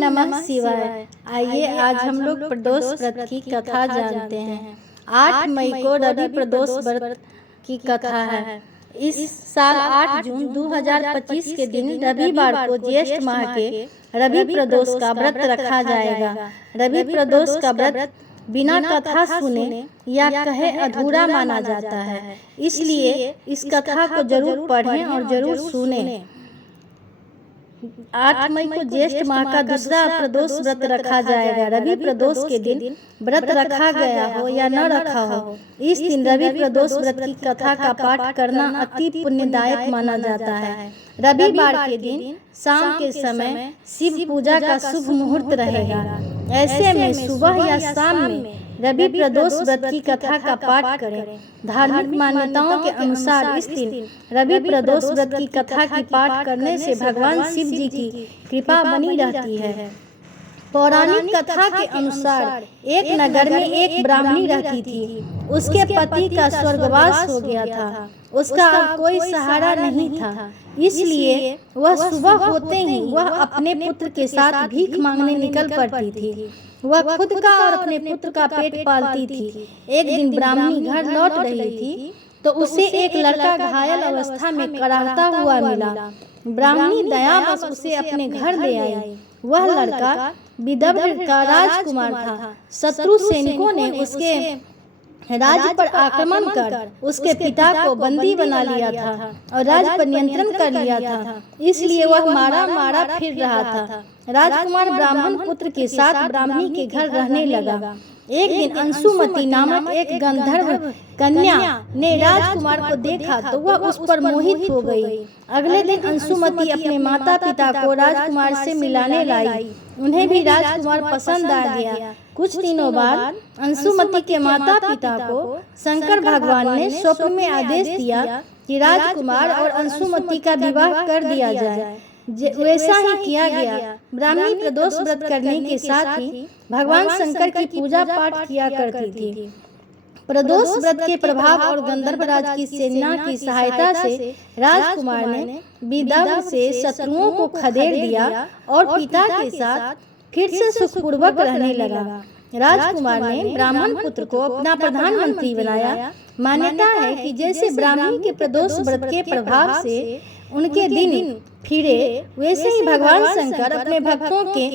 नमः शिवाय। आइए आज हम लोग प्रदोष व्रत की कथा जानते हैं। 8 मई को रवि प्रदोष व्रत की कथा है। इस साल 8 जून 2025 के दिन रविवार को ज्येष्ठ माह के रवि प्रदोष का व्रत रखा जाएगा। रवि प्रदोष का व्रत बिना कथा सुने या कहे अधूरा माना जाता है, इसलिए इस कथा को जरूर पढ़ें और जरूर सुनें। 8 मई को ज्येष्ठ माह का दूसरा प्रदोष व्रत रखा जाएगा। रवि प्रदोष के दिन व्रत रखा गया हो या न रखा हो, इस दिन रवि प्रदोष व्रत की कथा का पाठ करना अति पुण्यदायक माना जाता है। रविवार के दिन शाम के समय शिव पूजा का शुभ मुहूर्त रहेगा। ऐसे में सुबह या शाम में रवि प्रदोष व्रत की कथा का पाठ करें। धार्मिक मान्यताओं के अनुसार इस दिन रवि प्रदोष व्रत की कथा की पाठ करने से भगवान शिव जी की कृपा बनी रहती है। पौराणिक कथा के अनुसार एक नगर में एक ब्राह्मणी रहती थी। उसके पति का स्वर्गवास हो गया था। उसका कोई सहारा नहीं था, इसलिए वह सुबह होते ही वह अपने पुत्र के साथ भीख मांगने निकल पड़ती थी। वह खुद का और अपने पुत्र का पेट पालती थी। एक दिन ब्राह्मणी घर लौट रही थी तो उसे एक लड़का घायल अवस्था में कराहता हुआ मिला। ब्राह्मणी दयावश उसे अपने घर ले आई। वह लड़का विदर्भ का राजकुमार था। शत्रु सैनिकों ने उसके राज्य पर आक्रमण कर उसके पिता को बंदी बना लिया था और राज्य पर नियंत्रण कर लिया था, इसलिए वह मारा फिर रहा था। राजकुमार ब्राह्मण पुत्र के साथ ब्राह्मणी के घर रहने लगा। एक दिन अंशुमती नामक एक गंधर्व कन्या ने राजकुमार को देखा तो वह उस पर मोहित हो गई। अगले दिन अंशुमती अपने माता पिता को राजकुमार से मिलाने लाई। उन्हें भी राजकुमार पसंद आ गया। कुछ दिनों बाद अंशुमती के माता पिता को शंकर भगवान ने स्वप्न में आदेश दिया कि राजकुमार और अंशुमती का विवाह कर दिया जाए। वैसा ही किया गया। ब्राह्मणी प्रदोष व्रत करने के साथ ही भगवान शंकर की पूजा पाठ किया करती थी। प्रदोष व्रत के प्रभाव और गंधर्वराज की सेना की सहायता से राजकुमार ने विदर्भ से शत्रुओं को खदेड़ दिया और पिता के साथ फिर से सुखपूर्वक रहने लगा। राजकुमार ने ब्राह्मण पुत्र को अपना प्रधानमंत्री बनाया। मान्यता है कि जैसे ब्राह्मणी के प्रदोष व्रत के प्रभाव से उनके दिन फिरे, वैसे ही भगवान शंकर अपने भक्तों के